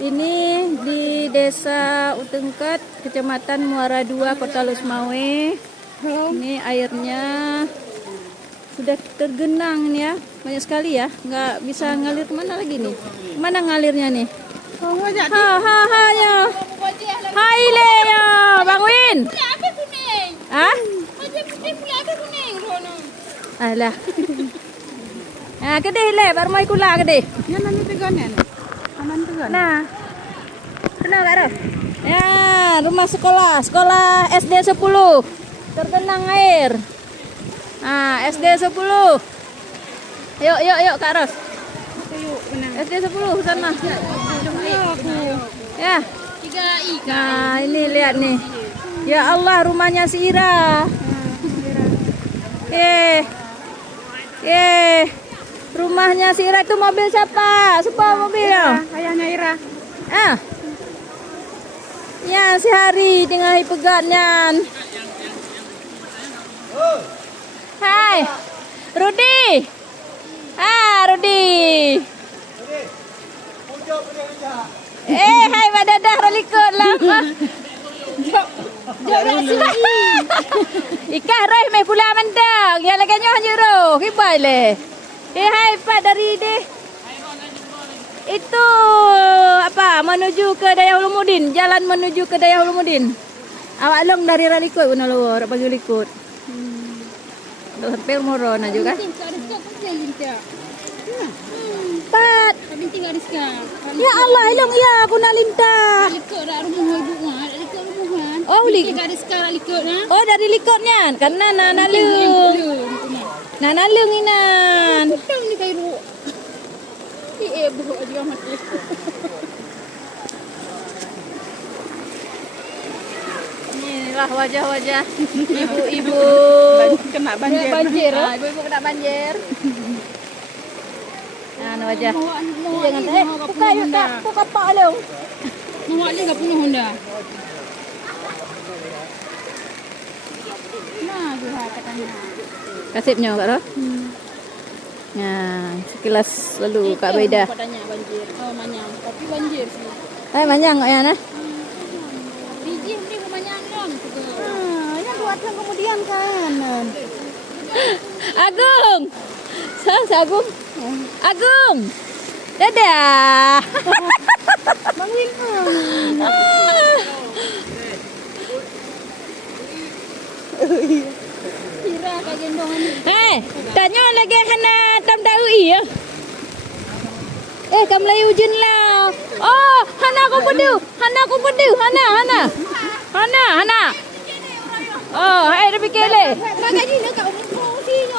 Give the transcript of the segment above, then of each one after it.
Ini di Desa Utengket, Kecamatan Muara II, Kota Lusmawe. Ini airnya sudah tergenang nih ya, banyak sekali ya, nggak bisa ngalir kemana lagi nih? Kemana ngalirnya nih? Ya. Hai Le ya, Bang Win. Ah? Alah. Ah, kedih Le, baru mau ikula kedih. Nah, kenal Kak Ros? Ya, rumah sekolah SD 10 tergenang air. Ah, SD 10. Yuk Kak Ros. SD 10 sana. Ya. Nah, ini lihat nih. Ya Allah, rumahnya si Ira. Rumahnya si Ira itu mobil siapa? Sebuah mobil. Ayahnya Ira. Ah. Ya, sehari dengan pegatnya. Hai. Rudi. Rudi. Hai Mbak Dadah rolikot lah. Ikah roh mai pula mandang. Ya lagi nyoh jero. Kibai le. Hai Pak dari deh. Itu apa? Menuju ke Dayah Ulumuddin, jalan menuju ke Dayah Ulumuddin. Awak long dari Ralikot pun lalu rak bagi likut. Sampai Moron aja kan? Pat. Ya Allah, ilong ya aku nak lintah. Oh, oh dari likotnya, karena nanalung. Nanalung inan. Inilah wajah-wajah ibu-ibu Kena banjir. Ibu-ibu kena banjir. Nah, wajah. Jangan buka yuk tak, buka pak lo. Muat dia enggak penuh Honda. Nah, gua katanya. Kasipnya Kak Roh. Nah, sekilas lalu Kak Baida. Katanya banjir. Oh, manyang. Tapi banjir sih. Manyang ya nah. Biji beli manyang dong. Ya buat yang kemudian kan. Agung. Agung. Agung. Dadah. Bang Win. Kira kayak gendongan. Tanya lagi hana tam tahu iya. Kam lay ujun lah. Oh, hana aku pedu. Hana. Oh, dah fikir le.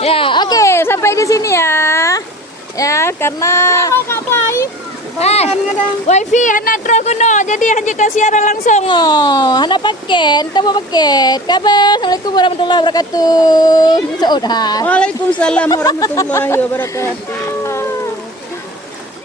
Ya, okey, sampai di sini ya. Ya, karena wifi hana terus kuno, jadi hanya ke siaran langsung hana paket, tambah paket. Kabar, Assalamualaikum warahmatullahi wabarakatuh. Sudah. Waalaikumsalam warahmatullahi wabarakatuh.